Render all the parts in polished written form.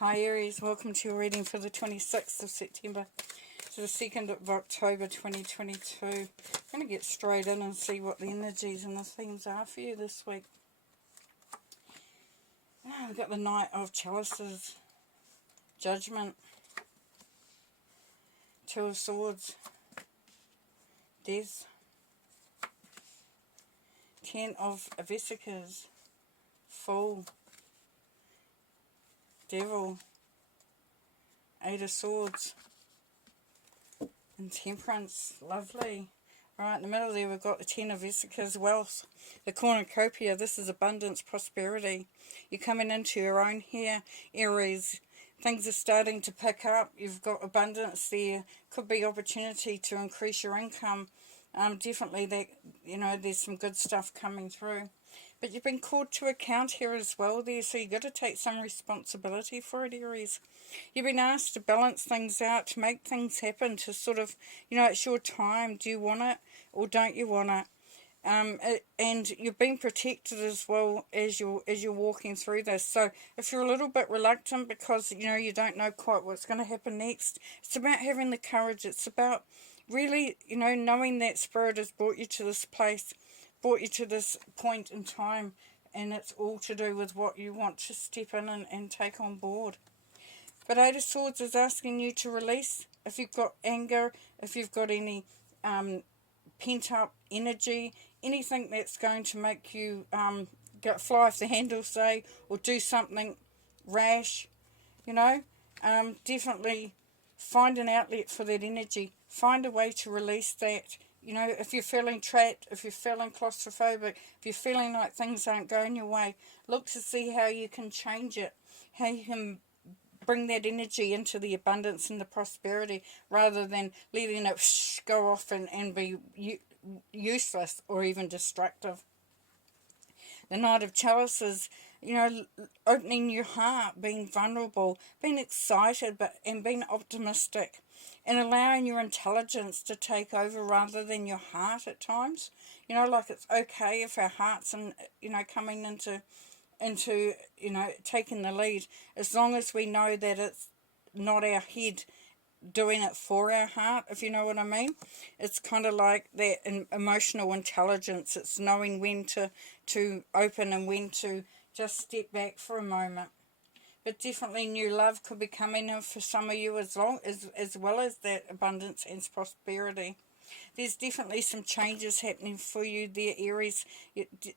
Hi Aries, welcome to your reading for the 26th of September to the 2nd of October 2022. I'm going to get straight in and see what the energies and the themes are for you this week. We've got the Knight of Chalices, Judgment, Two of Swords, Death, Ten of Vesicas, Fool, Devil, Eight of Swords, and Temperance. Lovely. Right in the middle there we've got the Ten of Vesicas, Wealth, the Cornucopia. This is abundance, prosperity. You're coming into your own here, Aries. Things are starting to pick up. You've got abundance there. Could be opportunity to increase your income. Definitely that, there's some good stuff coming through. But you've been called to account here as well there, so you've got to take some responsibility for it, Aries. You've been asked to balance things out, to make things happen, to sort of, it's your time. Do you want it or don't you want it? And you're being protected as well as you're walking through this. So if you're a little bit reluctant because, you don't know quite what's going to happen next, it's about having the courage. It's about really, knowing that Spirit has brought you to this place, brought you to this point in time, and it's all to do with what you want to step in and take on board. But Eight of Swords is asking you to release. If you've got anger, if you've got any pent up energy, anything that's going to make you fly off the handle, say, or do something rash, definitely find an outlet for that energy. Find a way to release that. If you're feeling trapped, if you're feeling claustrophobic, if you're feeling like things aren't going your way, look to see how you can change it, how you can bring that energy into the abundance and the prosperity rather than letting it go off and be useless or even destructive. The Knight of Chalices, opening your heart, being vulnerable, being excited and being optimistic, and allowing your intelligence to take over rather than your heart at times. Like it's okay if our hearts and coming into taking the lead, as long as we know that it's not our head doing it for our heart, if you know what I mean. It's kind of like that emotional intelligence. It's knowing when to open and when to just step back for a moment. But definitely new love could be coming in for some of you as well as that abundance and prosperity. There's definitely some changes happening for you there, Aries.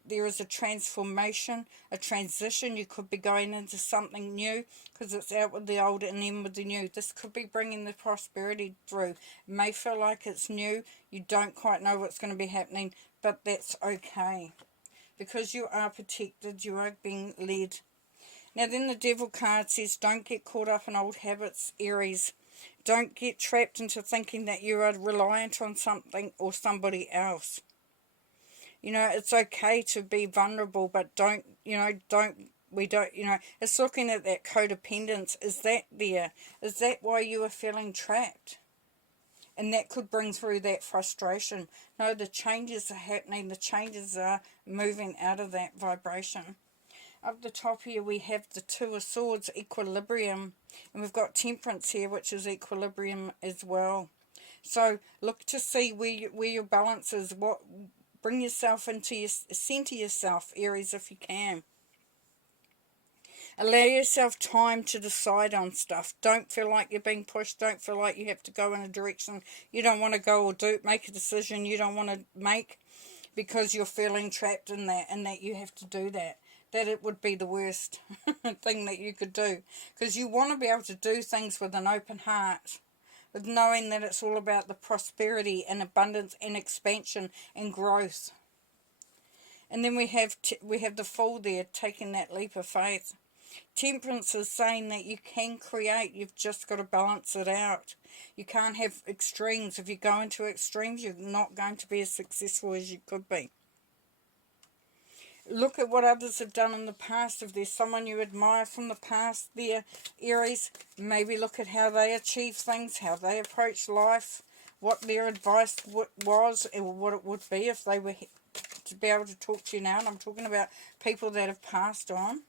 There is a transformation, a transition. You could be going into something new because it's out with the old and in with the new. This could be bringing the prosperity through. It may feel like it's new. You don't quite know what's going to be happening, but that's okay because you are protected. You are being led. Now then the Devil card says, don't get caught up in old habits, Aries. Don't get trapped into thinking that you are reliant on something or somebody else. It's okay to be vulnerable, but it's looking at that codependence. Is that there? Is that why you are feeling trapped? And that could bring through that frustration. No, the changes are happening. The changes are moving out of that vibration. Up the top here we have the Two of Swords, equilibrium, and we've got Temperance here, which is equilibrium as well. So look to see where your balance is. Bring yourself into center yourself, Aries, if you can. Allow yourself time to decide on stuff. Don't feel like you're being pushed. Don't feel like you have to go in a direction you don't want to go or make a decision you don't want to make because you're feeling trapped in that and that you have to do that. That it would be the worst thing that you could do. Because you want to be able to do things with an open heart. With knowing that it's all about the prosperity and abundance and expansion and growth. And then we have the Fool there, taking that leap of faith. Temperance is saying that you can create. You've just got to balance it out. You can't have extremes. If you go into extremes, you're not going to be as successful as you could be. Look at what others have done in the past. If there's someone you admire from the past there, Aries, maybe look at how they achieve things, how they approach life, what their advice was, and what it would be if they were to be able to talk to you now. And I'm talking about people that have passed on.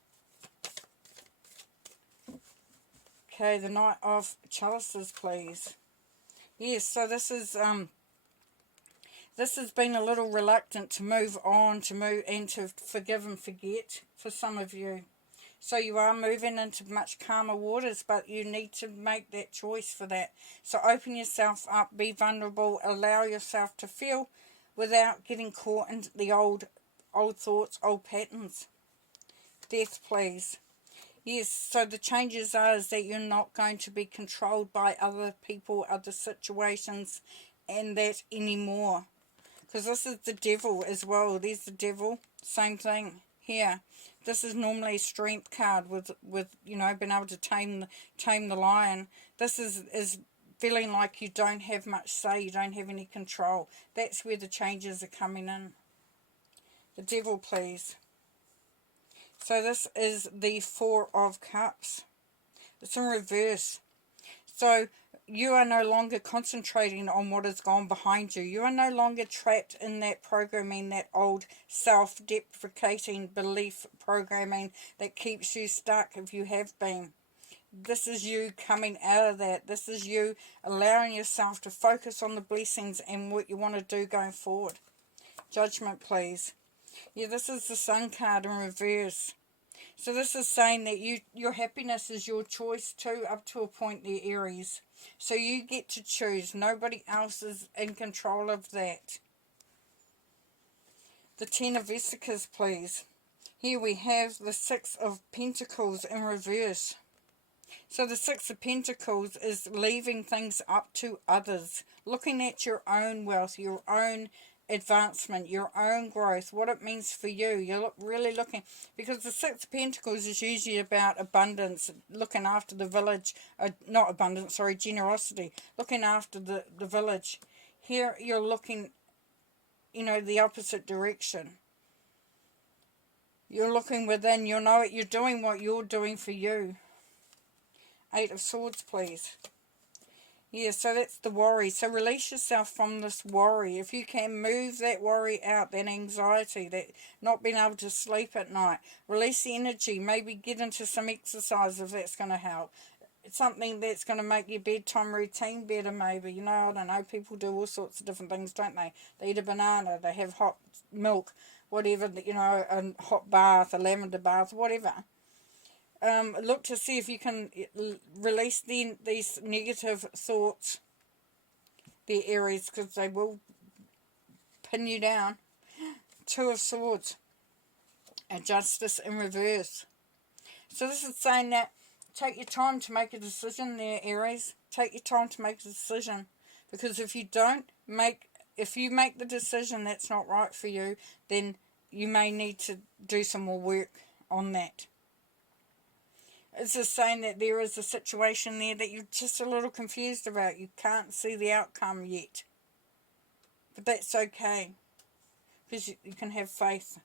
Okay, the Knight of Chalices, please. Yes, so this has been a little reluctant to move on, and to forgive and forget for some of you. So you are moving into much calmer waters, but you need to make that choice for that. So open yourself up, be vulnerable, allow yourself to feel without getting caught in the old thoughts, old patterns. Death, please. Yes, so the changes are is that you're not going to be controlled by other people, other situations, and that anymore. Because this is the devil as well. There's the devil. Same thing here. This is normally a strength card with you know, being able to tame the lion. This is feeling like you don't have much say, you don't have any control. That's where the changes are coming in. The devil, please. So this is the Four of Cups. It's in reverse. So you are no longer concentrating on what has gone behind you. You are no longer trapped in that programming, that old self-deprecating belief programming that keeps you stuck if you have been. This is you coming out of that. This is you allowing yourself to focus on the blessings and what you want to do going forward. Judgment, please. Yeah, this is the Sun card in reverse. So this is saying that your happiness is your choice too, up to a point there, Aries. So you get to choose. Nobody else is in control of that. The Ten of Vesicas, please. Here we have the Six of Pentacles in reverse. So the Six of Pentacles is leaving things up to others. Looking at your own wealth, your own advancement, your own growth, what it means for you. You're really looking, because the Six of Pentacles is usually about abundance, looking after the village, not abundance, sorry, generosity, looking after the village. Here you're looking, you know, the opposite direction. You're looking within, you know you're doing what you're doing for you. Eight of Swords, please. Yeah, so that's the worry. So release yourself from this worry. If you can, move that worry out, that anxiety, that not being able to sleep at night. Release the energy. Maybe get into some exercise if that's going to help. It's something that's going to make your bedtime routine better, maybe. You know, I don't know. People do all sorts of different things, don't they? They eat a banana. They have hot milk, whatever, you know, a hot bath, a lavender bath, whatever. Look to see if you can release these negative thoughts, the Aries, because they will pin you down. Two of Swords and Justice in reverse. So this is saying that take your time to make a decision there, Aries. Take your time to make a decision, because if you make the decision that's not right for you, then you may need to do some more work on that. It's just saying that there is a situation there that you're just a little confused about. You can't see the outcome yet. But that's okay, because you can have faith.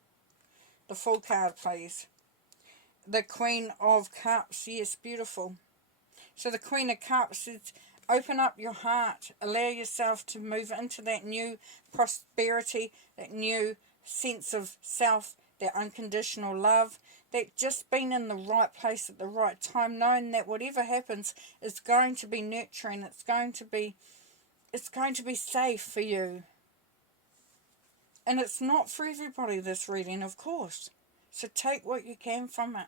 The Fool card, please. The Queen of Cups. Yes, beautiful. So the Queen of Cups is open up your heart. Allow yourself to move into that new prosperity, that new sense of self, that unconditional love. That just being in the right place at the right time, knowing that whatever happens is going to be nurturing, it's going to be safe for you. And it's not for everybody, this reading, of course. So take what you can from it.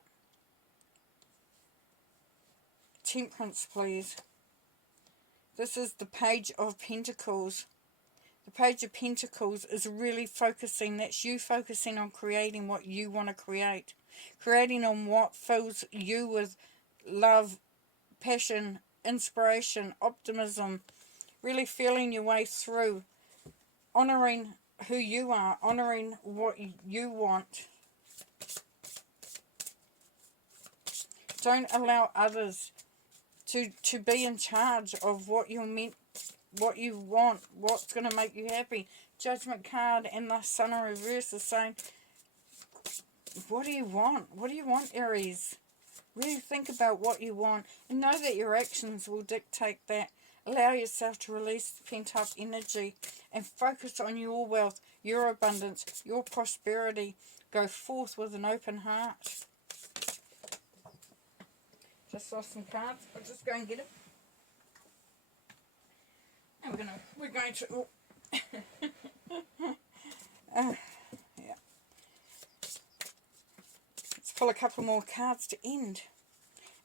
Temperance, please. This is the Page of Pentacles. The Page of Pentacles is really focusing, that's you focusing on creating what you want to create. Creating on what fills you with love, passion, inspiration, optimism. Really feeling your way through. Honouring who you are. Honouring what you want. Don't allow others to be in charge of what you're meant, what you want, what's going to make you happy. Judgment card and the Sun in reverse is saying, what do you want? What do you want, Aries? Really think about what you want and know that your actions will dictate that. Allow yourself to release the pent-up energy and focus on your wealth, your abundance, your prosperity. Go forth with an open heart. Just lost some cards. I'll just go and get them. And we're going to, oh. Yeah. Let's pull a couple more cards to end.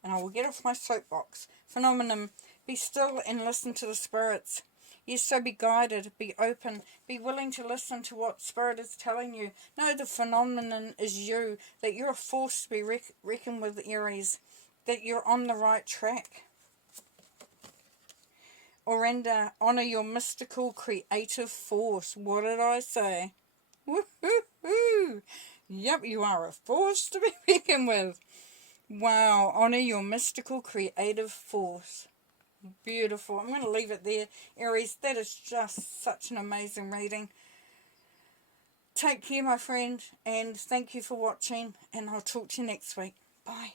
And I will get off my soapbox. Phenomenon. Be still and listen to the spirits. Yes, so be guided, be open, be willing to listen to what Spirit is telling you. Know the phenomenon is you, that you're a force to be reckoned with, Aries, that you're on the right track. Orenda, honour your mystical creative force. What did I say? Woohoo! Yep, you are a force to be reckoned with. Wow, honour your mystical creative force. Beautiful. I'm going to leave it there, Aries. That is just such an amazing reading. Take care, my friend, and thank you for watching, and I'll talk to you next week. Bye.